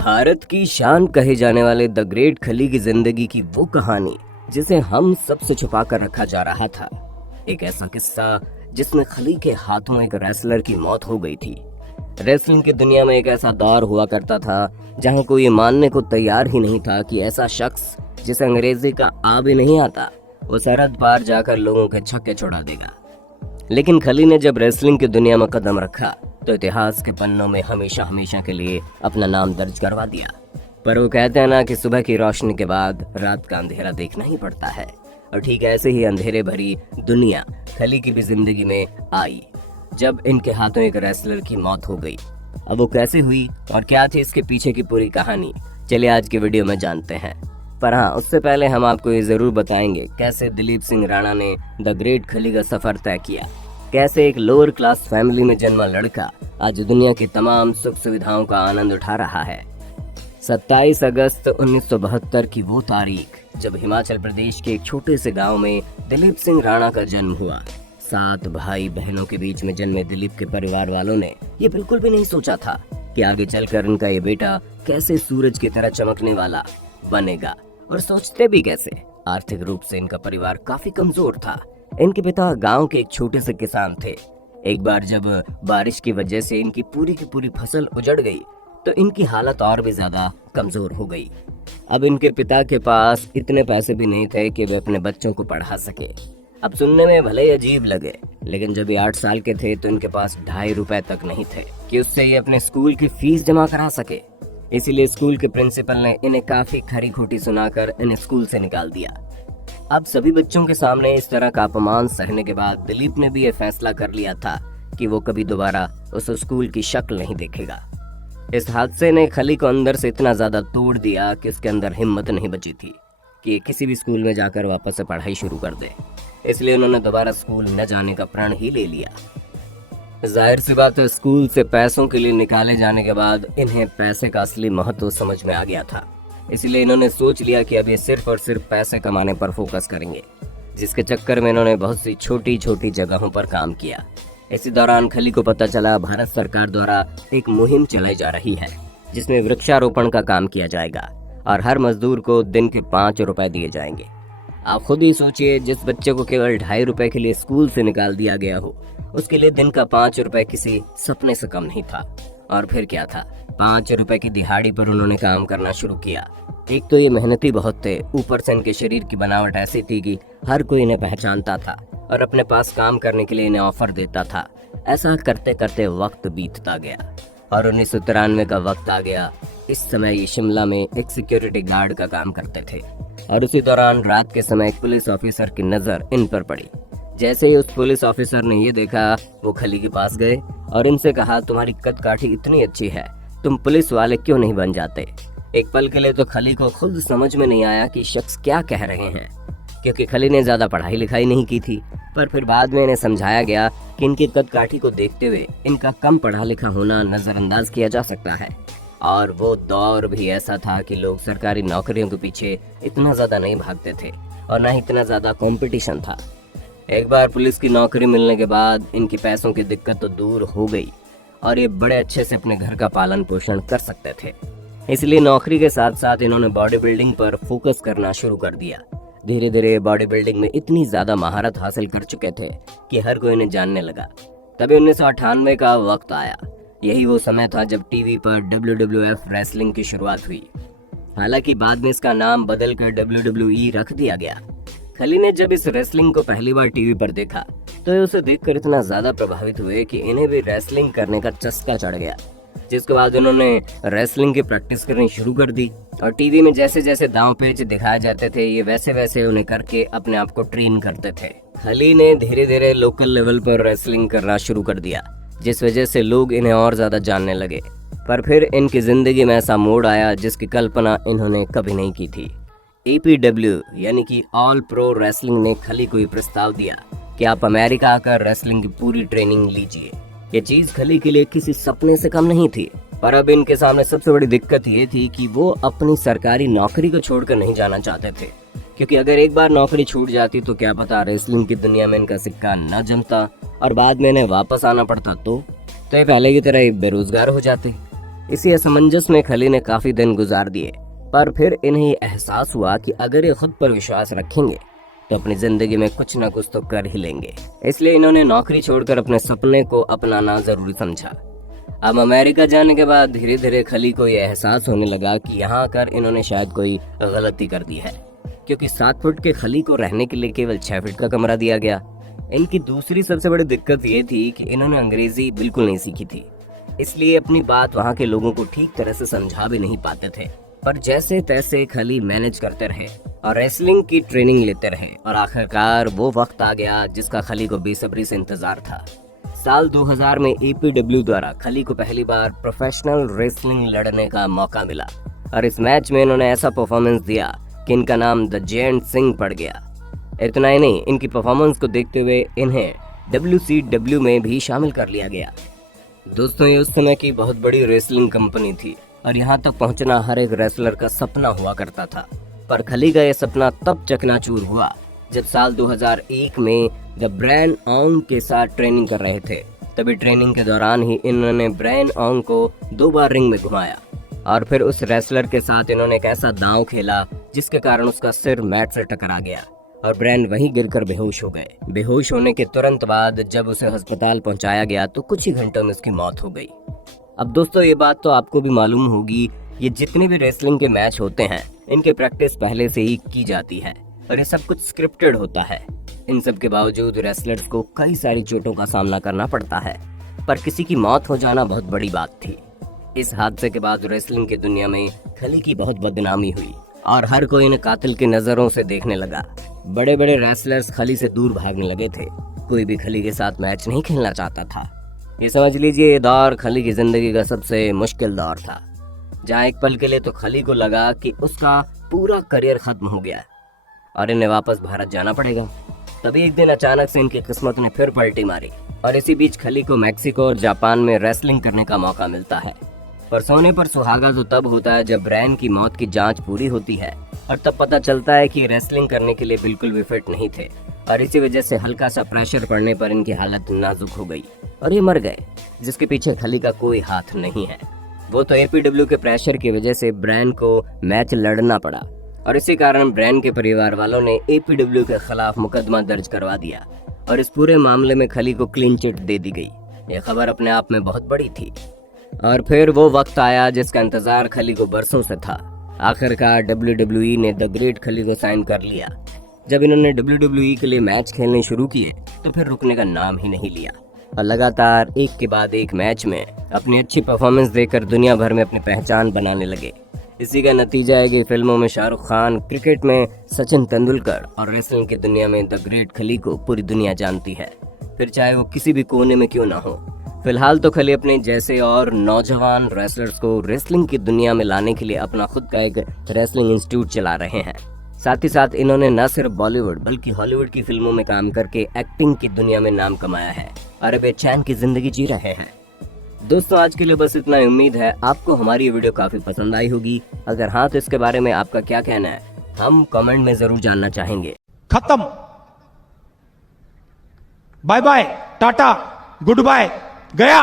भारत की शान कहे जाने वाले द ग्रेट खली की जिंदगी की वो कहानी जिसे हम सबसे छुपा कर रखा जा रहा था। एक ऐसा किस्सा जिसमें खली के हाथों एक रेसलर की मौत हो गई थी। रेसलिंग की दुनिया में एक ऐसा दौर हुआ करता था जहां कोई मानने को तैयार ही नहीं था कि ऐसा शख्स जिसे अंग्रेजी का आ भी नहीं आता वो सरहद पार जाकर लोगों के छक्के छुड़ा देगा। लेकिन खली ने जब रेसलिंग की दुनिया में कदम रखा तो इतिहास के पन्नों में हमेशा हमेशा के लिए अपना नाम दर्ज करवा दिया। पर वो कहते हैं ना कि सुबह की रोशनी के बाद रात का अंधेरा देखना ही पड़ता है, और ठीक ऐसे ही अंधेरे भरी दुनिया खली की भी जिंदगी में आई जब इनके हाथों एक रेसलर की मौत हो गई। अब वो कैसे हुई और क्या थी इसके पीछे की पूरी कहानी, चलिए आज की वीडियो में जानते हैं। पर हाँ, उससे पहले हम आपको ये जरूर बताएंगे कैसे दिलीप सिंह राणा ने द ग्रेट खली का सफर तय किया, कैसे एक लोअर क्लास फैमिली में जन्मा लड़का आज दुनिया की तमाम सुख सुविधाओं का आनंद उठा रहा है। 27 अगस्त 1972 की वो तारीख जब हिमाचल प्रदेश के एक छोटे से गांव में दिलीप सिंह राणा का जन्म हुआ। 7 भाई बहनों के बीच में जन्मे दिलीप के परिवार वालों ने ये बिल्कुल भी नहीं सोचा था कि आगे चलकर इनका ये बेटा कैसे सूरज की तरह चमकने वाला बनेगा, और सोचते भी कैसे। आर्थिक रूप से इनका परिवार काफी कमजोर था। इनके पिता गांव के एक छोटे से किसान थे। एक बार जब बारिश की वजह से इनकी पूरी की पूरी फसल उजड़ गई तो इनकी हालत और भी ज्यादा कमजोर हो गई। अब इनके पिता के पास इतने पैसे भी नहीं थे कि वे अपने बच्चों को पढ़ा सके। अब सुनने में भले ही अजीब लगे, लेकिन जब ये 8 साल के थे तो इनके पास 2.5 रुपए तक नहीं थे कि उससे ये अपने स्कूल की फीस जमा करा सके। इसीलिए स्कूल के प्रिंसिपल ने इन्हें काफी खरी खोटी सुनाकर इन्हें स्कूल से निकाल दिया। अब सभी बच्चों के सामने इस तरह का अपमान सहने के बाद दिलीप ने भी ये फैसला कर लिया था कि वो कभी दोबारा उस स्कूल की शक्ल नहीं देखेगा। इस हादसे ने खली को अंदर से इतना ज्यादा तोड़ दिया कि उसके अंदर हिम्मत नहीं बची थी कि किसी भी स्कूल में जाकर वापस से पढ़ाई शुरू कर दे। इसलिए उन्होंने दोबारा स्कूल न जाने का प्रण ही ले लिया। जाहिर सी बात है, स्कूल से पैसों के लिए निकाले जाने के बाद इन्हें पैसे का असली महत्व समझ में आ गया था। इसलिए इन्होंने सोच लिया कि अब ये सिर्फ और सिर्फ पैसे कमाने पर फोकस करेंगे, जिसके चक्कर में इन्होंने बहुत सी छोटी छोटी जगहों पर काम किया। इसी दौरान खली को पता चला भारत सरकार द्वारा एक मुहिम चलाई जा रही है जिसमें वृक्षारोपण का काम किया जाएगा और हर मजदूर को दिन के 5 रुपए दिए जाएंगे। आप खुद ही सोचिए, जिस बच्चे को केवल 2.5 रुपए के लिए स्कूल से निकाल दिया गया हो उसके लिए दिन का 5 रुपए किसी सपने से कम नहीं था। और फिर क्या था, 5 रुपए की दिहाड़ी पर उन्होंने काम करना शुरू किया। एक तो ये मेहनती बहुत थे, ऊपर से इनके शरीर की बनावट ऐसी थी कि हर कोई इन्हें पहचानता था और अपने पास काम करने के लिए इन्हें ऑफर देता था। ऐसा करते करते वक्त बीतता गया और 1993 का वक्त आ गया। इस समय ये शिमला में एक सिक्योरिटी गार्ड का काम करते थे और उसी दौरान रात के समय एक पुलिस ऑफिसर की नजर इन पर पड़ी। जैसे ही उस पुलिस ऑफिसर ने ये देखा, वो खली के पास गए और इनसे कहा, तुम्हारी कद काठी इतनी अच्छी है, तुम पुलिस वाले क्यों नहीं बन जाते। एक पल के लिए तो खली को खुद समझ में नहीं आया कि शख्स क्या कह रहे हैं, क्योंकि खली ने ज्यादा पढ़ाई लिखाई नहीं की थी। पर फिर बाद में इन्हें समझाया गया कि इनकी कद काठी को देखते हुए इनका कम पढ़ा लिखा होना नजरअंदाज किया जा सकता है। और वो दौर भी ऐसा था कि लोग सरकारी नौकरियों के पीछे इतना ज्यादा नहीं भागते थे और न ही इतना ज्यादा कंपटीशन था। एक बार पुलिस की नौकरी मिलने के बाद इनकी पैसों की दिक्कत तो दूर हो गई और ये बड़े अच्छे से अपने घर का पालन पोषण कर सकते थे। इसलिए नौकरी के साथ साथ इन्होंने बॉडी बिल्डिंग पर फोकस करना शुरू कर दिया। धीरे धीरे बॉडी बिल्डिंग में इतनी ज्यादा महारत हासिल कर चुके थे कि हर कोई इन्हें जानने लगा। तभी 1998 का वक्त आया। यही वो समय था जब टीवी पर WWF रेसलिंग की शुरुआत हुई। हालांकि बाद में इसका नाम बदलकर WWE रख दिया गया। खली ने जब इस रेसलिंग को पहली बार टीवी पर देखा तो उसे देखकर इतना ज्यादा प्रभावित हुए कि इन्हें भी रेसलिंग करने का चस्का चढ़ गया, जिसके बाद उन्होंने रेसलिंग की प्रैक्टिस करनी शुरू कर दी और टीवी में जैसे जैसे दांव पेच दिखाए जाते थे ये वैसे वैसे उन्हें करके अपने आप को ट्रेन करते थे। खली ने धीरे धीरे लोकल लेवल पर रेसलिंग करना शुरू कर दिया, जिस वजह से लोग इन्हें और ज्यादा जानने लगे। पर फिर इनकी जिंदगी में ऐसा मोड़ आया जिसकी कल्पना इन्होंने कभी नहीं की थी। APW यानी कि ऑल प्रो रेसलिंग ने खली को ये प्रस्ताव दिया कि आप अमेरिका आकर रेसलिंग की पूरी ट्रेनिंग लीजिए। ये चीज खली के लिए किसी सपने से कम नहीं थी। पर अब इनके सामने सबसे बड़ी दिक्कत ये थी कि वो अपनी सरकारी नौकरी को छोड़कर नहीं जाना चाहते थे, क्योंकि अगर एक बार नौकरी छूट जाती तो क्या पता रेसलिंग की दुनिया में इनका सिक्का न जमता और बाद में इन्हें वापस आना पड़ता तो ये पहले की तरह बेरोजगार हो जाते। इसी असमंजस में खली ने काफी दिन गुजार दिए, पर फिर इन्हें ये एहसास हुआ कि अगर ये खुद पर विश्वास रखेंगे तो अपनी जिंदगी में कुछ ना कुछ तो कर ही लेंगे। इसलिए इन्होंने नौकरी छोड़कर अपने सपने को अपनाना जरूरी समझा। अब अमेरिका जाने के बाद धीरे धीरे खली को यह एहसास होने लगा कि यहाँ आकर इन्होंने शायद कोई गलती कर दी है, क्योंकि 7 फुट के खली को रहने के लिए केवल 6 फुट का कमरा दिया गया। इनकी दूसरी सबसे बड़ी दिक्कत ये थी कि इन्होंने अंग्रेजी बिल्कुल नहीं सीखी थी, इसलिए अपनी बात वहाँ के लोगों को ठीक तरह से समझा भी नहीं पाते थे। पर जैसे तैसे खली मैनेज करते रहे और रेसलिंग की ट्रेनिंग लेते रहे और आखिरकार वो वक्त आ गया जिसका खली को बेसब्री से इंतजार था। साल 2000 में APW द्वारा खली को पहली बार प्रोफेशनल रेसलिंग लड़ने का मौका मिला और इस मैच में इन्होंने ऐसा परफॉर्मेंस दिया कि इनका नाम द जेंट सिंह पड़ गया। इतना ही नहीं, इनकी परफॉर्मेंस को देखते हुए इन्हें WCW में भी शामिल कर लिया गया। दोस्तों, ये उस समय की बहुत बड़ी रेसलिंग कंपनी थी और यहाँ तक पहुँचना हर एक रेसलर का सपना हुआ करता था। पर खली का यह सपना तब चकनाचूर हुआ जब साल 2001 में द ब्रायन ऑंग के साथ ट्रेनिंग कर रहे थे। तभी ट्रेनिंग के दौरान ही इन्होंने ब्रायन ऑंग को 2 बार रिंग में घुमाया और फिर उस रेसलर के साथ इन्होंने एक ऐसा दांव खेला जिसके कारण उसका सिर मैट से टकरा गया और ब्रायन वहीं गिरकर बेहोश हो गए। बेहोश होने के तुरंत बाद जब उसे अस्पताल पहुंचाया गया तो कुछ ही घंटों में उसकी मौत हो गई। अब दोस्तों, ये बात तो आपको भी मालूम होगी, ये जितने भी रेसलिंग के मैच होते हैं इनके प्रैक्टिस पहले से ही की जाती है और ये सब कुछ स्क्रिप्टेड होता है। इन सब के बावजूद रेसलर्स को कई सारी चोटों का सामना करना पड़ता है, पर किसी की मौत हो जाना बहुत बड़ी बात थी। इस हादसे के बाद रेसलिंग की दुनिया में खली की बहुत बदनामी हुई और हर कोई इन्हें कातिल की नजरों से देखने लगा। बड़े बड़े रेसलर्स खली से दूर भागने लगे थे, कोई भी खली के साथ मैच नहीं खेलना चाहता था। ये समझ लीजिए, ये दौर खली की जिंदगी का सबसे मुश्किल दौर था, जहाँ एक पल के लिए तो खली को लगा कि उसका पूरा करियर खत्म हो गया और इन्हें वापस भारत जाना पड़ेगा। तभी एक दिन अचानक से इनकी किस्मत ने फिर पलटी मारी और इसी बीच खली को मैक्सिको और जापान में रेसलिंग करने का मौका मिलता है। पर सोने पर सुहागा तो तब होता है जब ब्रायन की मौत की जांच पूरी होती है और तब पता चलता है कि रेसलिंग करने के लिए बिल्कुल भी फिट नहीं थे और इसी वजह से हल्का सा प्रेशर पड़ने पर इनकी हालत नाजुक हो गई और ये मर गए, जिसके पीछे खली का कोई हाथ नहीं है। वो तो APW के प्रेशर की वजह से ब्रायन को मैच लड़ना पड़ा और इसी कारण ब्रायन के परिवार वालों ने APW के खिलाफ मुकदमा दर्ज करवा दिया और इस पूरे मामले में खली को क्लीन चिट दे दी गई। ये खबर अपने आप में बहुत बड़ी थी और फिर वो वक्त आया जिसका इंतजार खली को बरसों से था। आखिरकार WWE ने द ग्रेट खली को साइन कर लिया। जब इन्होंने WWE के लिए मैच खेलने शुरू किए तो फिर रुकने का नाम ही नहीं लिया और लगातार एक के बाद एक मैच में अपनी अच्छी परफॉर्मेंस देकर दुनिया भर में अपनी पहचान बनाने लगे। इसी का नतीजा है कि फिल्मों में शाहरुख खान, क्रिकेट में सचिन तेंदुलकर और रेसलिंग की दुनिया में द ग्रेट खली को पूरी दुनिया जानती है, फिर चाहे वो किसी भी कोने में क्यों ना हो। फिलहाल तो खली अपने जैसे और नौजवान रेसलर्स को रेसलिंग की दुनिया में लाने के लिए अपना खुद का एक रेसलिंग इंस्टीट्यूट चला रहे हैं। साथ ही साथ इन्होंने न सिर्फ बॉलीवुड बल्कि हॉलीवुड की फिल्मों में काम करके एक्टिंग की दुनिया में नाम कमाया है और बेचैन की जिंदगी जी रहे हैं। दोस्तों, आज के लिए बस इतना ही। उम्मीद है आपको हमारी ये वीडियो काफी पसंद आई होगी। अगर हाँ तो इसके बारे में आपका क्या कहना है हम कमेंट में जरूर जानना चाहेंगे। खत्म, bye bye, tata, goodbye, गया।